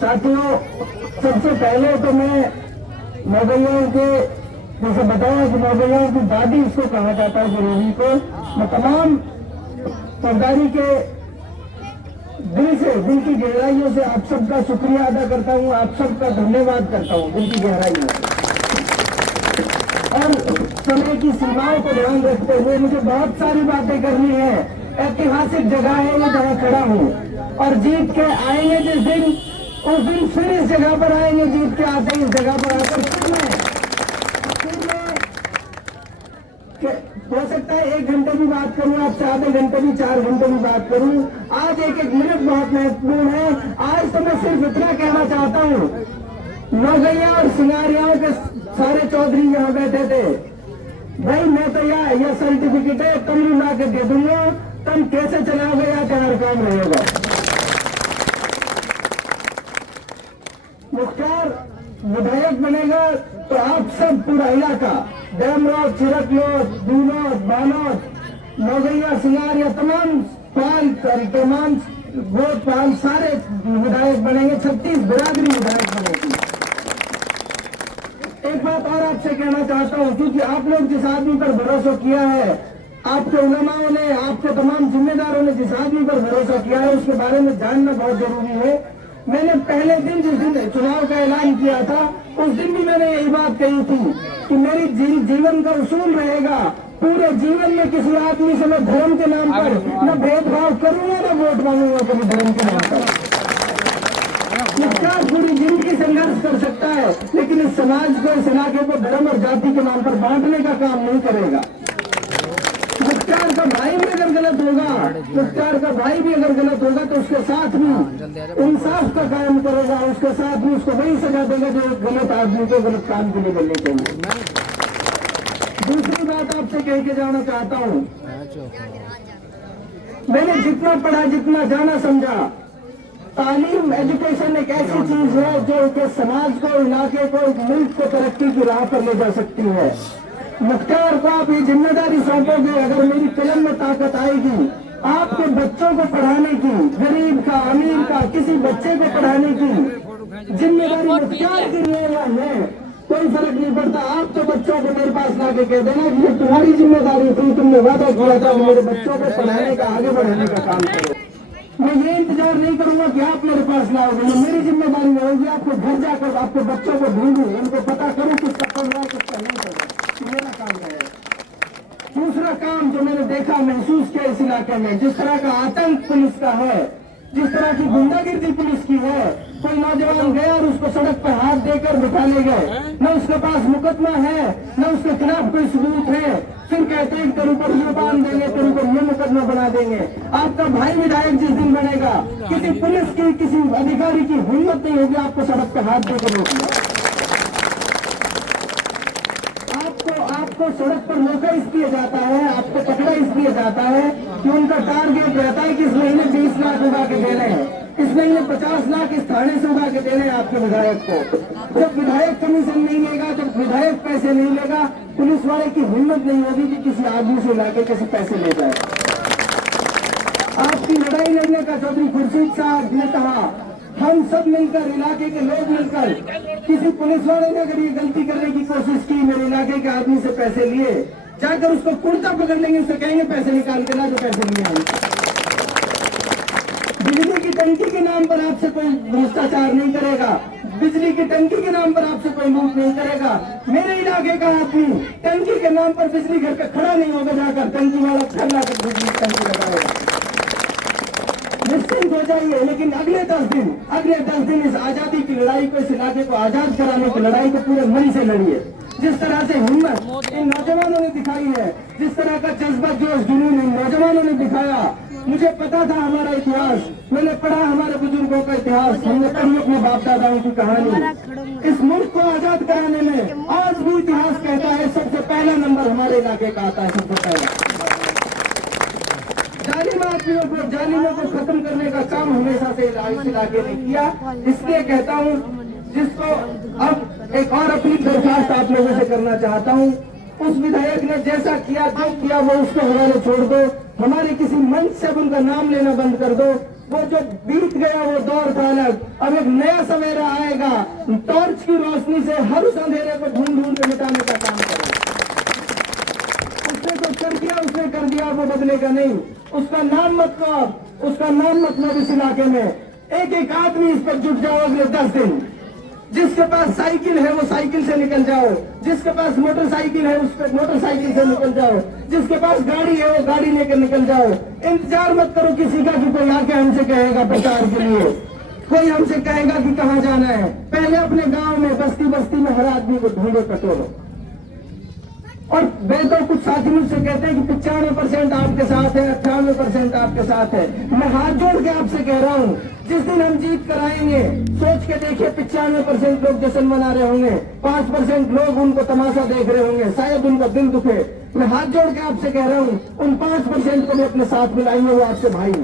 साथियों, सबसे पहले तो मैं मौगैयों के, जैसे बताया कि मौगैयों की दादी इसको कहा जाता है जरूरी को, मैं तमाम सरदारी के दिल से, दिल की गहराइयों से आप सबका शुक्रिया अदा करता हूँ, आप सबका धन्यवाद करता हूँ दिल की गहराइयों से। और समय की सीमाओं को ध्यान रखते हुए मुझे बहुत सारी बातें करनी है। ऐतिहासिक जगह है ये जहाँ खड़ा हूँ, और जीत के आएंगे जिस दिन, उस दिन फिर इस जगह पर आएंगे, जीत के आते इस जगह पर आकर फिर मैं हो सकता है 1 घंटे भी बात करूं आपसे, आधे घंटे भी, 4 घंटे भी बात करूं। आज 1-1 मिनट बहुत महत्वपूर्ण है। आज तो मैं सिर्फ इतना कहना चाहता हूं, मौगैया और सिंगारियाओं के सारे चौधरी यहाँ बैठे थे, भाई मैं तो यह सर्टिफिकेट है, तुम ला के दे दूंगा, तुम कैसे चलाओगे या तुम्हारा काम रहेगा। मुख्तार विधायक बनेगा तो आप सब पूरा इलाका, डैमरोड, चिरकलोड, दूनोद, बानोद, मौगैया, सिंगारिया, तमाम तमाम गोपाल सारे विधायक बनेंगे, 36 बिरादरी विधायक बनेगी। एक बात और आपसे कहना चाहता हूं, क्योंकि आप लोग जिस आदमी पर भरोसा किया है, आपके उलमाओं ने, आपके तमाम जिम्मेदारों ने जिस आदमी पर भरोसा किया है, उसके बारे में जानना बहुत जरूरी है। मैंने पहले दिन, जिस दिन चुनाव का ऐलान किया था, उस दिन भी मैंने यही बात कही थी कि मेरी जीवन का उसूल रहेगा, पूरे जीवन में किसी आदमी से मैं धर्म के नाम पर न भेदभाव करूंगा, न वोट मांगूंगा कभी धर्म के नाम पर। मुख्तार पूरी जिंदगी संघर्ष कर सकता है, लेकिन इस समाज को, इस इलाके को धर्म और जाति के नाम पर बांटने का काम नहीं करेगा। मुख्तार का भाई भी अगर गलत होगा, मुख्तार का भाई भी अगर गलत होगा तो उसके साथ भी इंसाफ का कायम करेगा, उसके साथ भी उसको वही सजा देगा जो गलत आदमी को गलत काम के लिए करनी चाहिए। दूसरी बात आपसे कह के जाना चाहता हूँ, मैंने जितना पढ़ा, जितना जाना समझा, तालीम, एजुकेशन एक ऐसी चीज है जो कि समाज को, इलाके को, मुल्क को तरक्की की राह पर ले जा सकती है। मुख्तार को आप ये जिम्मेदारी सौंपोगे, अगर मेरी कलम में ताकत आएगी, आपके बच्चों को पढ़ाने की, गरीब का, अमीर का, किसी बच्चे को पढ़ाने की जिम्मेदारी मुख्तार की है, कोई फर्क नहीं पड़ता। आप तो बच्चों को मेरे पास लाके कह देना कि ये तुम्हारी जिम्मेदारी थी, तुमने वादा किया था मेरे बच्चों को पढ़ाने का, आगे बढ़ाने का काम करो। मैं ये इंतजार नहीं करूंगा कि आप मेरे पास लाओगे, ये मेरी जिम्मेदारी रहेगी, आपको घर जाकर आपके बच्चों को ढूंढूं, उनको पता करूं किसका पढ़ रहा है, किसका नहीं पढ़ रहा, मेरा काम है। दूसरा काम जो मैंने देखा, महसूस किया इस इलाके में, जिस तरह का आतंक पुलिस का है, जिस तरह की गुंडागिर्दी पुलिस की है, कोई नौजवान गया और उसको सड़क पर हाथ देकर बिठा ले गए, न उसके पास मुकदमा है, न उसके खिलाफ कोई सबूत है, फिर कहते हैं तेरे ऊपर ये बांध देंगे, तेरे ऊपर ये मुकदमा बना देंगे। आपका भाई विधायक जिस दिन बनेगा, किसी पुलिस की, किसी अधिकारी की हिम्मत नहीं होगी आपको सड़क पर हाथ देकर रोकना। आपको सड़क पर मौका इसलिए जाता है, आपको पकड़ा इसलिए जाता है कि उनका टारगेट रहता है कि इस महीने 20 लाख उगा के देने हैं, इस महीने 50 लाख इस थाने से उगा के देने हैं आपके विधायक को। जब विधायक कमीशन नहीं लेगा, जब विधायक पैसे नहीं लेगा, पुलिस वाले की हिम्मत नहीं होगी कि किसी आदमी से लाके किसी पैसे ले जाए। आपकी लड़ाई लड़ने का चौधरी खुर्शीद साहब ने कहा, हम सब मिलकर, इलाके के लोग मिलकर, किसी पुलिस वाले ने अगर ये गलती करने की कोशिश की, मेरे इलाके के आदमी से पैसे लिए, जाकर उसको कुर्ता पकड़ लेंगे, उससे कहेंगे पैसे निकाल के ला, जो पैसे नहीं आएंगे। बिजली की टंकी के नाम पर आपसे कोई भ्रष्टाचार नहीं करेगा, बिजली की टंकी के नाम पर आपसे कोई लूट नहीं करेगा। मेरे इलाके का आदमी टंकी के नाम पर बिजली घर का खड़ा नहीं होगा, जाकर टंकी वाला घर लाकर बिजली की टंकी लगाएगा। निश्चिंत हो जाइए। लेकिन अगले 10 दिन इस आजादी की लड़ाई को, इस इलाके को आजाद कराने की लड़ाई को पूरे मन से लड़िए। जिस तरह से हिम्मत इन नौजवानों ने दिखाई है, जिस तरह का जज्बा, जोश, जुनून इन नौजवानों ने दिखाया, मुझे पता था हमारा इतिहास, मैंने पढ़ा हमारे बुजुर्गों का इतिहास, हमने पढ़ी अपने बाप दादाओं की कहानी। इस मुल्क को आजाद कराने में आज भी इतिहास कहता है सबसे पहला नंबर हमारे इलाके का आता है। सबसे पहला जालिमों को खत्म करने का काम हमेशा से इस इलाके ने किया। इसलिए कहता हूँ, जिसको अब एक और अपनी दरखास्त आप लोगों से करना चाहता हूँ, उस विधायक ने जैसा किया, जो किया वो उसके हवाले छोड़ दो। हमारे किसी मंच से अब उनका नाम लेना बंद कर दो। वो जो बीत गया वो दौर था अलग, अब एक नया सवेरा आएगा। टॉर्च की रोशनी से हर उस अंधेरे को ढूंढ ढूंढ के मिटाने का काम करें। उसने तो कर दिया, उसने कर दिया, वो बदलेगा नहीं। उसका नाम मत लो इस इलाके में। एक एक आदमी इस पर जुट जाओ अगले 10 दिन। जिसके पास साइकिल है वो साइकिल से निकल जाओ, जिसके पास मोटरसाइकिल है उस पर मोटरसाइकिल से निकल जाओ, जिसके पास गाड़ी है वो गाड़ी लेकर निकल जाओ। इंतजार मत करो किसी का कि कोई आके हमसे कहेगा प्रचार के लिए, कोई हमसे कहेगा कि कहाँ जाना है। पहले अपने गांव में बस्ती बस्ती में हर आदमी को ढूंढो टटोलो। और वे तो कुछ साथी मुझसे कहते हैं कि 95% आपके साथ है, 98% आपके साथ है। मैं हाथ जोड़ के आपसे कह रहा हूँ, जिस दिन हम जीत कर आएंगे सोच के देखिए 95% लोग जश्न मना रहे होंगे, 5% लोग उनको तमाशा देख रहे होंगे, शायद उनका दिल दुखे। मैं हाथ जोड़ के आपसे कह रहा हूँ, उन 5% को भी अपने साथ मिलाएंगे। वो आपसे भाई है,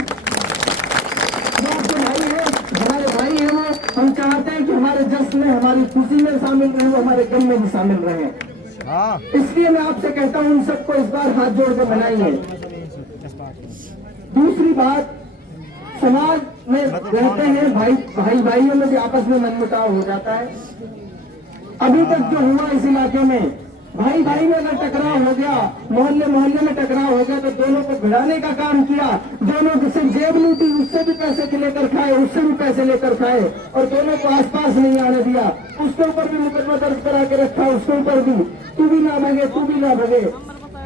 वो आपके भाई है, हमारे भाई है। वो हम चाहते हैं कि हमारे जश्न में, हमारी खुशी में शामिल रहे, वो हमारे गम में भी शामिल रहे। इसलिए मैं आपसे कहता हूं उन सबको इस बार हाथ जोड़ कर मनाइए। दूसरी बात, समाज में रहते हैं भाइयों में भी आपस में मनमुटाव हो जाता है। अभी तक जो हुआ इस इलाके में, भाई में अगर टकराव हो गया, मोहल्ले में टकराव हो गया तो दोनों को भिड़ाने का काम किया। दोनों से जेब लूटी, उससे भी पैसे लेकर खाए, उससे भी पैसे लेकर खाए, और दोनों को आसपास नहीं आने दिया। उसके ऊपर भी मुकदमा दर्ज करा के रखा, उसके ऊपर भी तू भी ना भगे।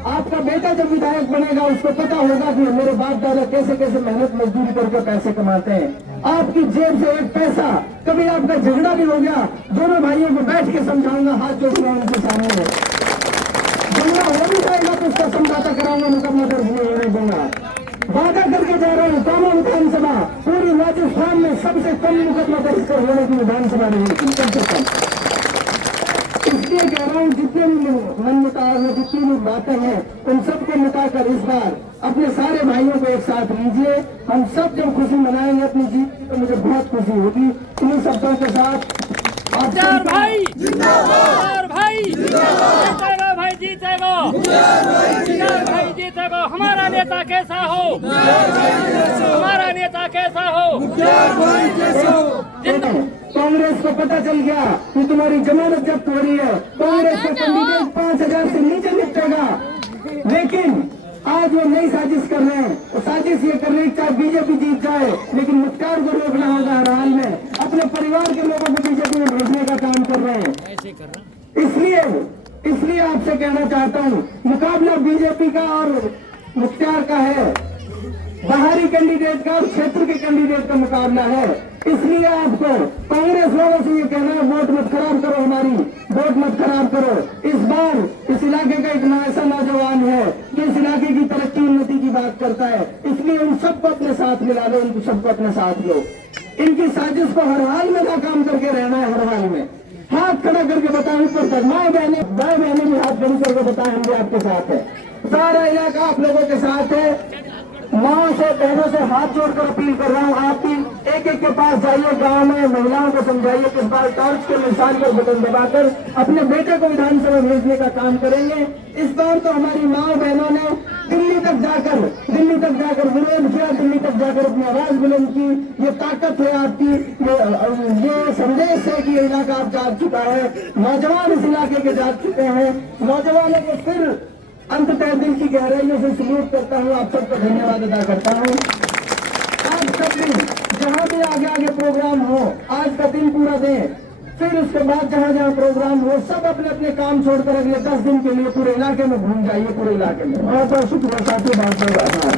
आपका बेटा जब विधायक बनेगा उसको पता होगा कि मेरे बाप दादा कैसे कैसे मेहनत मजदूरी करके पैसे कमाते हैं। आपकी जेब से एक पैसा, कभी आपका झगड़ा भी हो गया, दोनों भाइयों को बैठ के समझाऊंगा, हाथ जोड़ूंगा उनके सामने। झगड़ा हो भी जाएगा तो उसका समझौता कराऊंगा, मुकदमा दर्ज नहीं होने दूंगा। वादा करके जा रहा हूँ, कानून विधानसभा पूरी राजस्थान में सबसे कम मुकदमा दर्ज कर होने की विधानसभा नहीं, कम से कम। इसलिए कह रहा हूँ, जितने भी मनमुटाव है, जितनी भी बातें हैं, उन सबको मिटाकर इस बार अपने सारे भाइयों को एक साथ लीजिए। हम सब जब खुशी मनाएंगे अपनी जीत की तो मुझे बहुत खुशी होगी। इन्हीं शब्दों के साथ भाई जिंदाबाद, भाई जीतेगा, भाई जीतेगा, भाई जीतेगा। हमारा नेता कैसा हो, हमारा नेता कैसा हो। कांग्रेस को पता चल गया कि तुम्हारी जमानत जब्त हो रही है, कांग्रेस का कैंडिडेट 5000 से नीचे निपटेगा। लेकिन आज वो नई साजिश कर रहे हैं, वो साजिश ये कर रहे हैं चाहे बीजेपी जीत जाए लेकिन मुख्तार को रोकना होगा हर हाल में। अपने परिवार के लोगों को बीजेपी में भेजने का काम कर रहे हैं। इसलिए आपसे कहना चाहता हूँ, मुकाबला बीजेपी का और मुख्तार का है, बाहरी कैंडिडेट का और क्षेत्र के कैंडिडेट का मुकाबला है। इसलिए आपको कांग्रेस वालों से ये कहना है, वोट मत खराब करो, हमारी वोट मत खराब करो। इस बार इस इलाके का एक ऐसा नौजवान है जो इस इलाके की तरक्की उन्नति की बात करता है, इसलिए उन सबको अपने साथ मिला लो, उन सबको अपने साथ लो। इनकी साजिश को हर हाल में नाकाम करके रहना है, हर हाल में। हाथ खड़ा करके बताएं ऊपर तक, माँ बहने भी हाथ खड़ी करके बताएं हम भी आपके साथ है। सारा इलाका आप लोगों के साथ है। माँ से बहनों से हाथ जोड़कर अपील कर रहा हूँ, आप भी एक के पास जाइए, गांव में महिलाओं को समझाइए कि इस बार टॉर्च के निशान पर बटन दबाकर अपने बेटे को विधानसभा भेजने का काम करेंगे। इस बार तो हमारी माँ बहनों ने दिल्ली तक जाकर विरोध किया, दिल्ली तक जाकर अपनी आवाज बुलंद की। ये ताकत है आपकी, ये संदेश है कि ये इलाका आप जाग चुका है, नौजवान इस इलाके के जाग चुके हैं। नौजवानों को फिर अंततः दिल की गहराइयों से सल्यूट करता हूँ, आप सबको धन्यवाद अदा करता हूँ। आज सब दिन जहाँ भी आगे प्रोग्राम हो, आज का दिन पूरा दें, फिर उसके बाद जहाँ प्रोग्राम हो सब अपने अपने काम छोड़कर अगले 10 दिन के लिए पूरे इलाके में घूम जाइए, पूरे इलाके में। बहुत बहुत शुक्रिया साथियों, बहुत बहुत आभार।